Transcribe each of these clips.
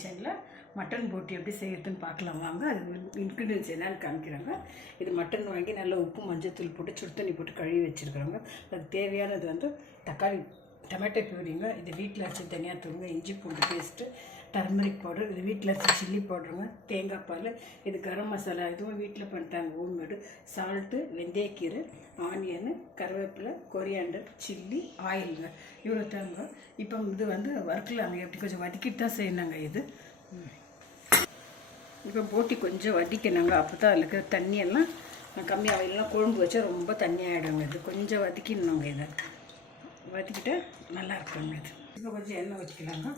கிச்சனில் மட்டன் போட்டி எப்படி செய்யறதுன்னு பார்க்கலாம் வாங்க. அது இன்க்ரீடியன்ஸ் என்னன்னு காமிக்கிறாங்க. இது மட்டன் வாங்கி நல்லா உப்பு மஞ்சத்தூள் போட்டு சுடு தண்ணி போட்டு கழுவி வச்சுருக்குறாங்க. அதுக்கு தேவையானது வந்து தக்காளி டொமேட்டோ பியூரிங்க, இது வீட்டில் அரைச்சி தனியாக தூளுங்க, இஞ்சி பூண்டு பேஸ்ட்டு, டர்மரிக் பவுடர், இது வீட்டில் அரைச்சி சில்லி பவுடருங்க, தேங்காய் பால், இது கரம் மசாலா இதுவும் வீட்டில் பண்ணிட்டாங்க ஹோம்மேடு, சால்ட்டு, வெந்தயக்கீரை, ஆனியனு, கருவேப்பிலை, கொரியாண்டர், சில்லி, ஆயிலுங்க, இவ்வளோ தாங்க. இப்போ இது வந்து வறுக்கலாங்க, எப்படி கொஞ்சம் வதக்கிட்டு தான் செய்யணுங்க. இது இப்போ போட்டி கொஞ்சம் வதக்கணுங்க, அப்போ தான் அதில் இருக்கிற தண்ணியெல்லாம் கம்மியாக, இல்லைன்னா குழம்பு வச்சா ரொம்ப தண்ணியாகிடுங்க. இது கொஞ்சம் வதக்கிடணுங்க, இதை வதக்கிட்டு நல்லா இருக்குங்க. இது இப்போ கொஞ்சம் எண்ணெய் ஊற்றிக்கலாங்க.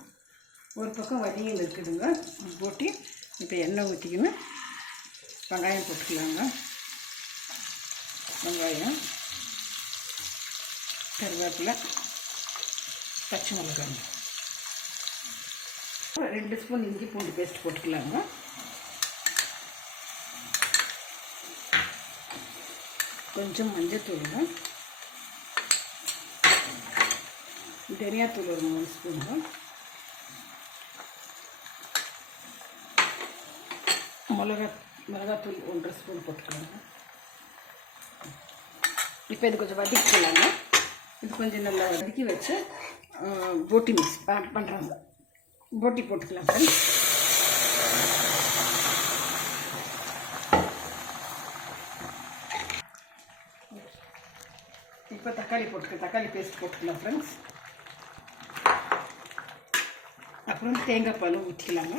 ஒரு பக்கம் வதங்கி இருக்குதுங்க போட்டி. இப்போ எண்ணெய் ஊற்றிக்கணும், வெங்காயம் போட்டுக்கலாங்க. வெங்காயம், கருவேப்பிலை, பச்சை மிளகாங்க, 2 ஸ்பூன் இஞ்சி பூண்டு பேஸ்ட் போட்டுக்கலாங்க. கொஞ்சம் மஞ்சத்தூளுங்க, தனியாத்தூள் ஒரு 3 ஸ்பூனுங்க, மிளகாத்தூள் 1.5 ஸ்பூன் போட்டுக்கலாங்க. இப்போ இது கொஞ்சம் வதக்கிக்கலாங்க. இது கொஞ்சம் நல்லா வதக்கி வச்சு போட்டி மிக்ஸ் பண்ணுறாங்க. போட்டி போட்டுக்கலாம் ஃப்ரெண்ட்ஸ். இப்போ தக்காளி பேஸ்ட் போட்டுக்கலாம் ஃப்ரெண்ட்ஸ். அப்புறம் தேங்காய் பாலும் ஊற்றிக்கலாங்க.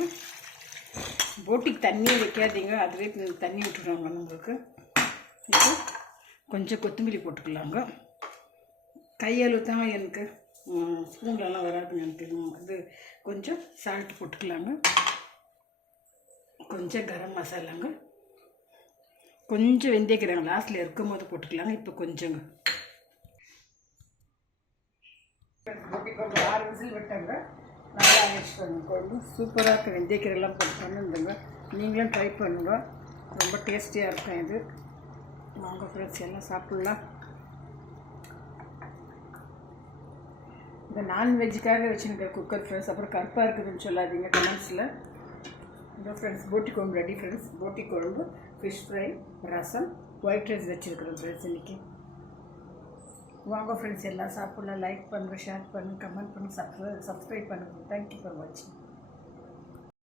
போட்டிக்கு தண்ணியே வைக்காதீங்க, அதுவே தண்ணி விட்டுருவாங்க நம்மளுக்கு. இப்போ கொஞ்சம் கொத்தமல்லி போட்டுக்கலாங்க. கையால் தான் எனக்கு ஸ்பூன்லலாம் வராதுங்க எனக்கு. இது கொஞ்சம் சால்ட் போட்டுக்கலாங்க. கொஞ்சம் கரம் மசாலாங்க, கொஞ்சம் வெந்தயக்கீரைங்க லாஸ்ட்டில் இருக்கும் போது போட்டுக்கலாங்க. இப்போ கொஞ்சங்க போட்டி குழம்பு 6 விசில் விட்டாங்க. நல்லா அரைச்சிட்டு குழம்பு சூப்பராக இருக்குது. வெந்தயக்கீரைலாம் போட்டு பண்ணிருந்துங்க. நீங்களும் ட்ரை பண்ணுங்க, ரொம்ப டேஸ்டியாக இருக்கும் இது. வாங்க ஃப்ரெண்ட்ஸ், எல்லாம் சாப்பிட்லாம். இந்த நான்வெஜ்ஜுக்காக வச்சுருக்க குக்கர் ஃப்ரெண்ட்ஸ். அப்புறம் கருப்பாக இருக்குதுன்னு சொல்லாதீங்க கமெண்ட்ஸில். இந்த ஃப்ரெண்ட்ஸ் போட்டி குழம்பு ரெடி ஃப்ரெண்ட்ஸ். போட்டி குழம்பு, ஃபிஷ் ஃப்ரை, ரசம், ஒயிட் ரைஸ் வச்சுருக்குறோம் ஃப்ரெண்ட்ஸ் இன்றைக்கி. வாங்க ஃப்ரெண்ட்ஸ், எல்லாம் சாப்பிட்லாம். லைக் பண்ணுங்கள், ஷேர் பண்ணுங்கள், கமெண்ட் பண்ணுங்கள், சப்ஸ்கிரைப் பண்ணுங்கள். தேங்க்யூ ஃபார் வாட்சிங்.